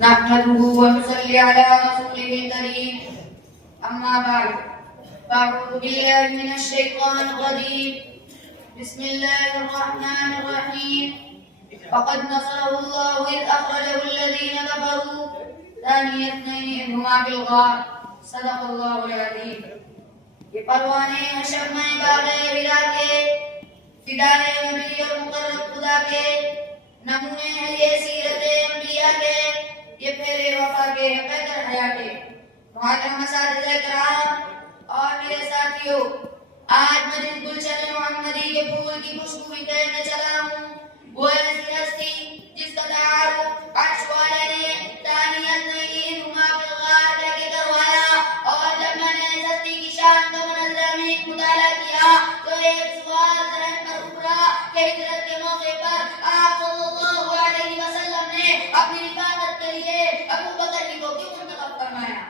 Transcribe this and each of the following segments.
نحمده ونصلي على رسوله الكريم أما بعد فأعوذ بالله من الشيطان الرجيم بسم الله الرحمن الرحيم فقد نصره الله إذ أخرجه الذين كفروا ثاني اثنين إذ هما في الغار صدق الله العظيم. یہ پروانے حشر میں باغے ہرا کے فدائے نبی اور مقرب خدا کے نمونے ہیں یہ سیرت انبیاء کے یہ پھیرے وفا کے قدر حیا کے محترم اساتذہ کرام اور میرے ساتھیوں، آج مجلس گلشن محمدی کے پھول کی خوشبو میں کہنے چلا ہوں وہ ایسی ہستی جس کا تعارف عرش والے نے دانیت نہیں ہما فی الغار کہہ کے کروایا، اور جب میں نے اس ہستی کی شان کا منظر میں مطالعہ کیا تو ایک سوال ذہن پر ابھرا کہ ہجرت کے موقع پر آپ صلی اللہ علیہ وسلم نے اپنی رفاقت کے لیے ابو بکر ہی کو کیوں منتخب فرمایا،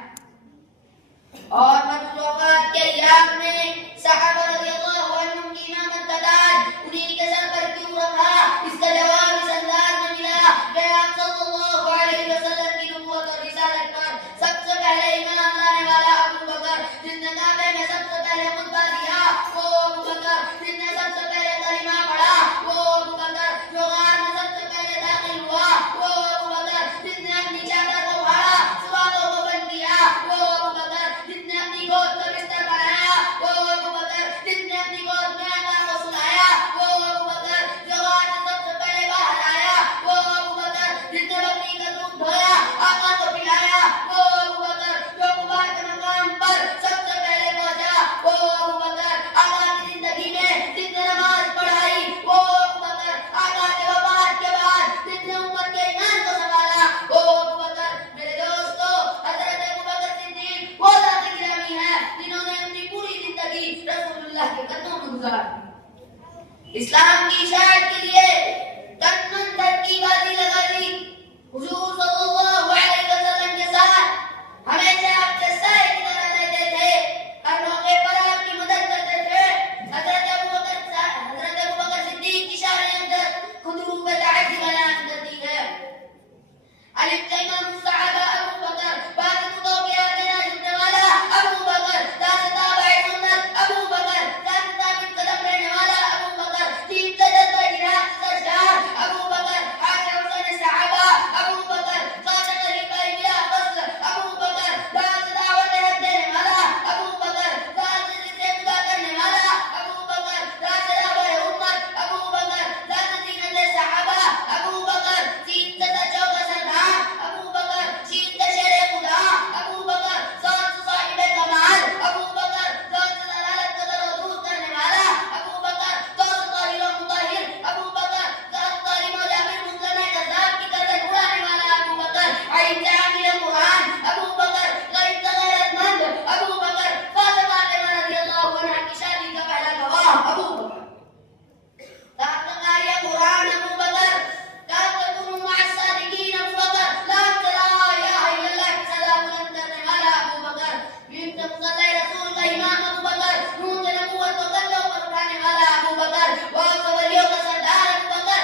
اور مطلوبات کے علاق میں صحابہ رضی اللہ عنہم کی امامت کا تاج انہی کے سر پر کیوں رکھا؟ اس کا جواب اس انداز میں ملا کہ آپ صلی اللہ علیہ وسلم کی نبوت اور رسالت پر سب سے پہلے ایمان لانے والا ابو بکر، جس نے کعبے میں سب سے پہلے خطبہ دیا وہ ابو بکر، جس نے سب سے پہلے کلمہ پڑھا وہ ابو بکر، جو غار میں سب سے پہلے داخل ہوا وہ ابو بکر، جس نے اپنی چادر کو پھاڑا سوالوں کو بند کیا وہ ابو بکر، جس نے اپنی گود کا بستر بنایا وہ ابو بکر، جس نے اپنی گود میں آقا کو سلایا وہ ابو بکر، جو غار سے سب سے پہلے باہر آیا وہ ابو بکر، جس نے بکری کا دودھ دھویا آقا کو پلایا وہ ابو بکر، جو قبا کے مقام پر سب سے پہلے پہنچا وہ ابو بکر، آقا کی زندگی میں جس نے نماز پڑھائی وہ ابو بکر، آقا کے وفات کے بعد جس نے امت کے ایمان کو سنبھالا وہ ابو بکر. میرے دوستو، حضرت ابو بکر صدیق وہ ذات گرامی ہیں جنہوں نے اپنی پوری زندگی رسول اللہ کے قدموں میں گزار دی، اسلام کی اشاعت کے لیے تن من دھن کی بازی لگا دی، حضور صلی اللہ علیہ وسلم کے ساتھ ہمیشہ آپ کے سائے کی طرح رہتے تھے، ہر موقع پر آپ کی مدد کرتے تھے. حضرت ابو بکر صدیق کی شان اندر خود روح تعجب بیان کرتی ہے. الف امام الصحابہ ابو بکر، بعد خطوں کے آگے نہ جھکنے والا ابو بکر، ذات تابع سنت ابو بکر، ذات ثابت قدم رہنے والا ابو بکر، تین سجد و جہاد سرشار ابو بکر، حاضر حسین صحابہ ابو بکر، صادق خلیفہ بلا فصل ابو بکر، ذات دعوت حق دینے والا ابو بکر، ذات ذکر خدا کرنے والا ابو بکر، ذات رہبر امت ابو بکر، ذات زینت صحابہ ابو بکر، تین سزا چوکا سردار ابو بکر، شین شیر خدا ابو بکر، سات صاحب کمال ابو بکر، سات دلالت قدر و دور کرنے والا ابو بکر، سات طاہر و مطہر ابو بکر، سات ظالم و جابر مسلم کذاب کی گردن اڑانے والا ابو بکر، علم سے عامل قرآن ابو بکر، غیب سے غیرت مند ابو بکر، فاطمہ رضی اللہ عنہا کی شادی کا پہلا گواہ ابو بکر، تحت قاری قرآن ابو بکر، تحت تکون مع الصادقین ابو بکر، لا الہ الا اللہ کی صدا بلند کرنے والا ابو بکر، بیم سے مصلی رسول کا امام ابو بکر، نور سے نبوت کو کندھوں پر اٹھانے والا ابو بکر، واؤ سے ولیوں کا سردار ابو بکر،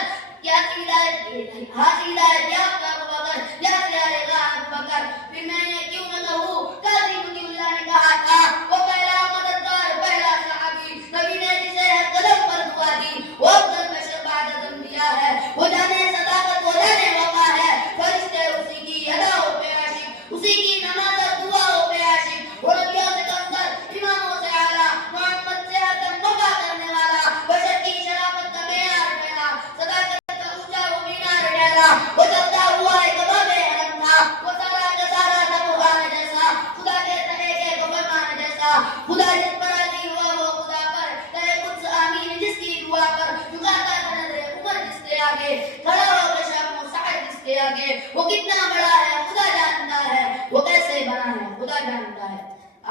حاصل ہدایت یافتہ ابو بکر، یا پیارے گاہ ابو بکر. پھر میں نے کیوں نہ کہوں، قاضی مطیع اللہ نے کہا تھا وہ پہلا مددگار، پہلا صحابی، نبی نے جسے ہر قدم پر دعا دی، وہ افضل بشر بعد از انبیاء ہے، وہ جانے صداقت، وہ جانے وفا ہے، فرشتے اسی کی اداؤں پہ عاشق، اسی کی نماز اور دعاؤں پہ عاشق، وہ نبیوں سے کمتر، اماموں سے اعلیٰ، محمد سے ہر دم وفا کرنے والا، بشر کی شرافت کا معیار ٹھہرا، صداقت کا اونچا وہ مینار ٹھہرا، وہ چلتا ہوا ایک باب علم تھا، وہ سارا کا سارا تھا قرآن جیسا، خدا کے تہے کے تو فرمان جیسا، خدا جس پر راضی ہوا وہ خدا پر، کہے قدس آمین جس کی دعا پر، جھکاتا تھا نظر عمر جس کے آگے، کھڑا ہو کے شب سعد جس کے آگے، وہ کتنا بڑا ہے خدا جانتا ہے، وہ کیسے بنا ہے خدا جانتا ہے.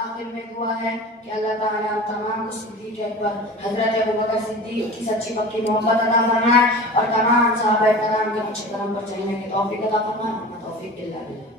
آخر میں دعا ہے کہ اللہ تعالیٰ تمام کو صدیق اکبر حضرت ابو بکر صدیق کی سچی پکی محبت عطا فرمائے اور تمام صحابہ کرام کے نقش قدم پر چلنے کی توفیق عطا فرمائے. توفیق اللہ.